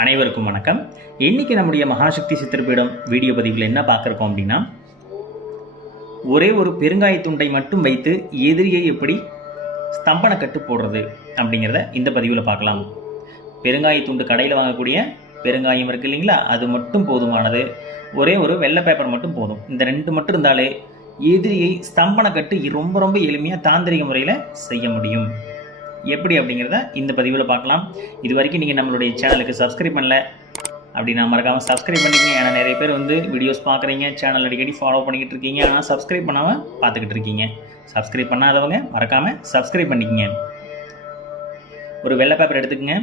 அனைவருக்கும் வணக்கம். இன்றைக்கி நம்முடைய மகாசக்தி சித்திரப்பீடம் வீடியோ பதிவில் என்ன பார்க்குறோம் அப்படின்னா ஒரே ஒரு பெருங்காய துண்டை மட்டும் வைத்து எதிரியை எப்படி ஸ்தம்பனக்கட்டு போடுறது அப்படிங்கிறத இந்த பதிவில் பார்க்கலாம். பெருங்காய துண்டு கடையில் வாங்கக்கூடிய பெருங்காயம் இருக்கு இல்லைங்களா? அது மட்டும் போதுமானது. ஒரே ஒரு வெள்ளை பேப்பர் மட்டும் போதும். இந்த ரெண்டு மட்டும் இருந்தாலே எதிரியை ஸ்தம்பனக்கட்டு ரொம்ப ரொம்ப எளிமையாக தாந்திரிக முறையில் செய்ய முடியும். எப்படி அப்படிங்கிறத இந்த பதிவில் பார்க்கலாம். இது வரைக்கும் நீங்கள் நம்மளுடைய சேனலுக்கு சப்ஸ்கிரைப் பண்ணல அப்படின்னா மறக்காமல் சப்ஸ்கிரைப் பண்ணிக்கங்க. ஏன்னா நிறைய பேர் வந்து வீடியோஸ் பார்க்குறீங்க சேனல் அடிக்கடி ஃபாலோ பண்ணிக்கிட்டு இருக்கீங்க. ஆனால் சப்ஸ்கிரைப் பண்ணாமல் பார்த்துக்கிட்டு இருக்கீங்க. சப்ஸ்கிரைப் பண்ணாதவங்க மறக்காமல் சப்ஸ்கிரைப் பண்ணிக்கங்க. ஒரு வெள்ளை பேப்பர் எடுத்துக்கங்க.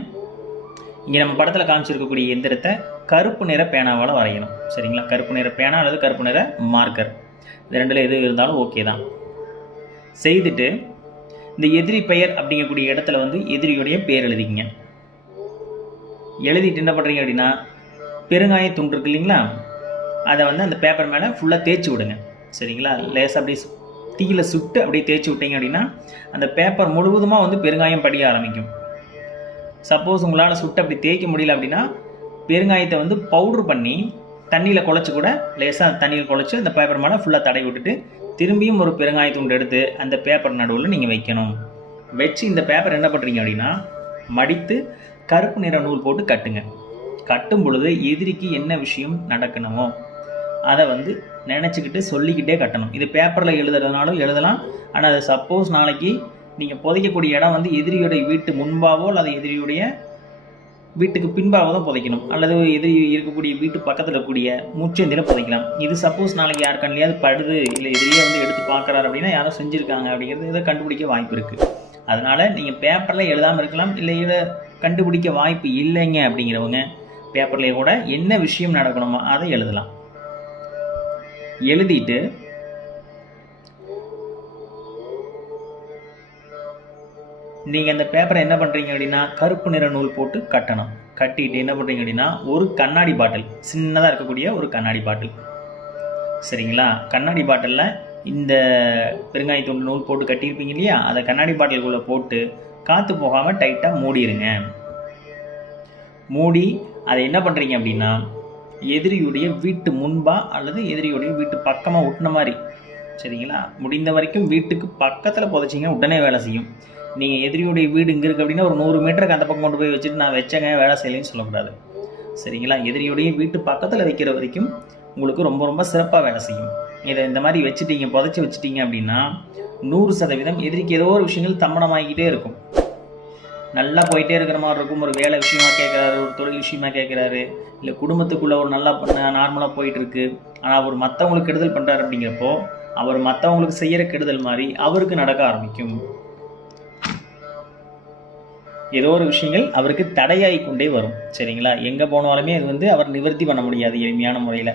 இங்கே நம்ம படத்தில் காமிச்சிருக்கக்கூடிய எந்திரத்தை கருப்பு நிற பேனாவால் வரையணும். சரிங்களா? கருப்பு நிற பேனா அல்லது கருப்பு நிற மார்க்கர் இது ரெண்டில் எது இருந்தாலும் ஓகே தான். செய்துட்டு இந்த எதிரி பெயர் அப்படிங்கக்கூடிய இடத்துல வந்து எதிரியுடைய பேர் எழுதிக்கிங்க. எழுதிட்டு என்ன பண்ணுறீங்க அப்படின்னா பெருங்காய துண்டு இருக்கு இல்லைங்களா? அதை வந்து அந்த பேப்பர் மேலே ஃபுல்லாக தேய்ச்சி விடுங்க. சரிங்களா? லேசாக அப்படியே தீயில் தீயில சுட்டு அப்படியே தேய்ச்சி விட்டீங்க அப்படின்னா அந்த பேப்பர் முழுவதுமாக வந்து பெருங்காயம் படிய ஆரம்பிக்கும். சப்போஸ் உங்களால் சுட்டு அப்படி தேய்க்க முடியல அப்படின்னா பெருங்காயத்தை வந்து பவுட்ரு பண்ணி தண்ணியில் குழச்சி கூட லேசாக தண்ணியில் குழச்சி அந்த பேப்பர் மேலே ஃபுல்லாக தடவி விட்டுட்டு திரும்பியும் ஒரு பெருங்காய துண்டு எடுத்து அந்த பேப்பர் நடுவில் நீங்கள் வைக்கணும். வச்சு இந்த பேப்பர் என்ன பண்ணுறீங்க அப்படின்னா மடித்து கருப்பு நிற நூல் போட்டு கட்டுங்க. கட்டும் பொழுது எதிரிக்கு என்ன விஷயம் நடக்கணுமோ அதை வந்து நினச்சிக்கிட்டு சொல்லிக்கிட்டே கட்டணும். இது பேப்பரில் எழுதுறதுனாலும் எழுதலாம். ஆனால் அது சப்போஸ் நாளைக்கு நீங்கள் புதைக்கக்கூடிய இடம் வந்து எதிரியுடைய வீட்டு முன்பாவோ அல்லது எதிரியுடைய வீட்டுக்கு பின்பாக தான் புதைக்கணும். அல்லது எதிரி இருக்கக்கூடிய வீட்டு பக்கத்தில் இருக்கக்கூடிய முச்சந்தியில் புதைக்கலாம். இது சப்போஸ் நாளைக்கு யார் கண்ணிலையாவது படுது இல்லை எதிரியே வந்து எடுத்து பார்க்குறாரு அப்படின்னா யாரோ செஞ்சுருக்காங்க அப்படிங்கிறது இதை கண்டுபிடிக்க வாய்ப்பு இருக்குது அதனால் நீங்கள் பேப்பரில் எழுதாமல் இருக்கலாம் இல்லை இதை கண்டுபிடிக்க வாய்ப்பு இல்லைங்க அப்படிங்கிறவங்க பேப்பர்லேயே கூட என்ன விஷயம் நடக்கணுமோ அதை எழுதலாம். எழுதிட்டு நீங்கள் அந்த பேப்பரை என்ன பண்ணுறீங்க அப்படின்னா கருப்பு நிற நூல் போட்டு கட்டணும். கட்டிட்டு என்ன பண்ணுறீங்க அப்படின்னா ஒரு கண்ணாடி பாட்டில் சின்னதாக இருக்கக்கூடிய ஒரு கண்ணாடி பாட்டில். சரிங்களா? கண்ணாடி பாட்டிலில் இந்த பெருங்காயத்தூண்டு நூல் போட்டு கட்டியிருப்பீங்க இல்லையா? அதை கண்ணாடி பாட்டிலுக்குள்ளே போட்டு காற்று போகாமல் டைட்டாக மூடிடுங்க மூடி அதை என்ன பண்ணுறீங்க அப்படின்னா எதிரியுடைய வீட்டு முன்பாக அல்லது எதிரியுடைய வீட்டு பக்கமாக ஒட்டின மாதிரி. சரிங்களா? முடிந்த வரைக்கும் வீட்டுக்கு பக்கத்தில் புதைச்சிங்க உடனே வேலை செய்யும். நீங்கள் எதிரியுடைய வீடு இங்கே இருக்குது அப்படின்னா ஒரு நூறு மீட்டருக்கு அந்த பக்கம் கொண்டு போய் வச்சுட்டு நான் வச்சேங்க வேலை செய்யலைன்னு சொல்லக்கூடாது. சரிங்களா? எதிரியுடைய வீட்டு பக்கத்தில் வைக்கிற வரைக்கும் உங்களுக்கு ரொம்ப ரொம்ப சிறப்பாக வேலை செய்யும். இதை இந்த மாதிரி வச்சுட்டீங்க புதைச்சி வச்சுட்டீங்க அப்படின்னா நூறு சதவீதம் எதிரிக்கு ஏதோ ஒரு விஷயங்கள் தம்மனமாகிக்கிட்டே இருக்கும். நல்லா போயிட்டே இருக்கிற மாதிரி இருக்கும். ஒரு வேலை விஷயமா கேட்குறாரு ஒரு தொழில் விஷயமா கேட்குறாரு இல்லை குடும்பத்துக்குள்ளே ஒரு நல்லா நார்மலாக போயிட்டுருக்கு. ஆனால் அவர் மற்றவங்களுக்கு கெடுதல் பண்ணுறாரு அப்படிங்கிறப்போ அவர் மற்றவங்களுக்கு செய்கிற கெடுதல் மாதிரி அவருக்கு நடக்க ஆரம்பிக்கும். ஏதோ ஒரு விஷயங்கள் அவருக்கு தடையாகி கொண்டே வரும். சரிங்களா? எங்கே போனாலுமே அது வந்து அவர் நிவர்த்தி பண்ண முடியாது எளிமையான முறையில்.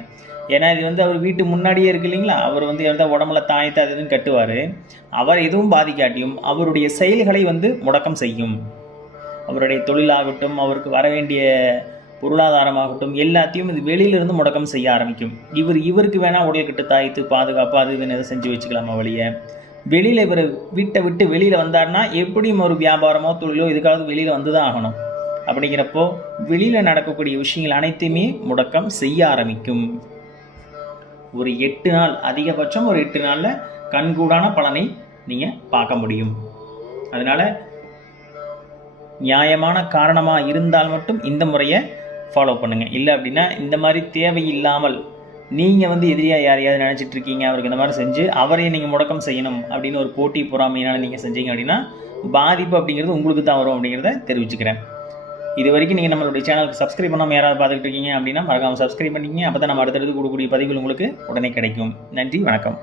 ஏன்னா இது வந்து அவர் வீட்டு முன்னாடியே இருக்கு இல்லைங்களா? அவர் வந்து எந்த உடம்புல தாயத்தை அது இதுன்னு கட்டுவார். அவர் எதுவும் பாதிக்காட்டியும் அவருடைய செயல்களை வந்து முடக்கம் செய்யும். அவருடைய தொழிலாகட்டும் அவருக்கு வர வேண்டிய பொருளாதாரமாகட்டும் எல்லாத்தையும் இது வெளியிலிருந்து முடக்கம் செய்ய ஆரம்பிக்கும். இவர் இவருக்கு வேணால் உடல் கிட்ட தாய்த்து பாதுகாப்பு அது இதுன்னு எதை செஞ்சு வச்சுக்கலாமா வழியை? வெளியில் இவர் வீட்டை விட்டு வெளியில் வந்தார்னா எப்படியும் ஒரு வியாபாரமோ தொழிலோ இதுக்காவது வெளியில் வந்து தான் ஆகணும். அப்படிங்கிறப்போ வெளியில் நடக்கக்கூடிய விஷயங்கள் அனைத்தையுமே முடக்கம் செய்ய ஆரம்பிக்கும். ஒரு எட்டு நாள் அதிகபட்சம் ஒரு எட்டு நாளில் கண்கூடான பலனை நீங்கள் பார்க்க முடியும். அதனால் நியாயமான காரணமாக இருந்தால் மட்டும் இந்த முறையை ஃபாலோ பண்ணுங்கள் இல்லை அப்படின்னா இந்த மாதிரி தேவையில்லாமல் நீங்கள் வந்து எதிரியாக யாரையாவது நினச்சிட்டு இருக்கீங்க அவருக்கு இந்த மாதிரி செஞ்சு அவரையும் நீங்கள் முடக்கம் செய்யணும் அப்படின்னு ஒரு போட்டி பொறாமையினால் நீங்கள் செஞ்சீங்க அப்படின்னா பாதிப்பு அப்படிங்கிறது உங்களுக்கு தான் வரும் அப்படிங்கிறத தெரிவிச்சுக்கிறேன். இது வரைக்கும் நீங்கள் நம்மளுடைய சேனலுக்கு சப்ஸ்கிரைப் பண்ணாமல் யாராவது பார்த்துக்கிட்டு இருக்கீங்க அப்படின்னா மறக்காமல் சப்ஸ்கிரைப் பண்ணிக்கங்க. அப்போ தான் நம்ம அடுத்தடுத்து கொடுக்கக்கூடிய பதிவுகள் உங்களுக்கு உடனே கிடைக்கும். நன்றி வணக்கம்.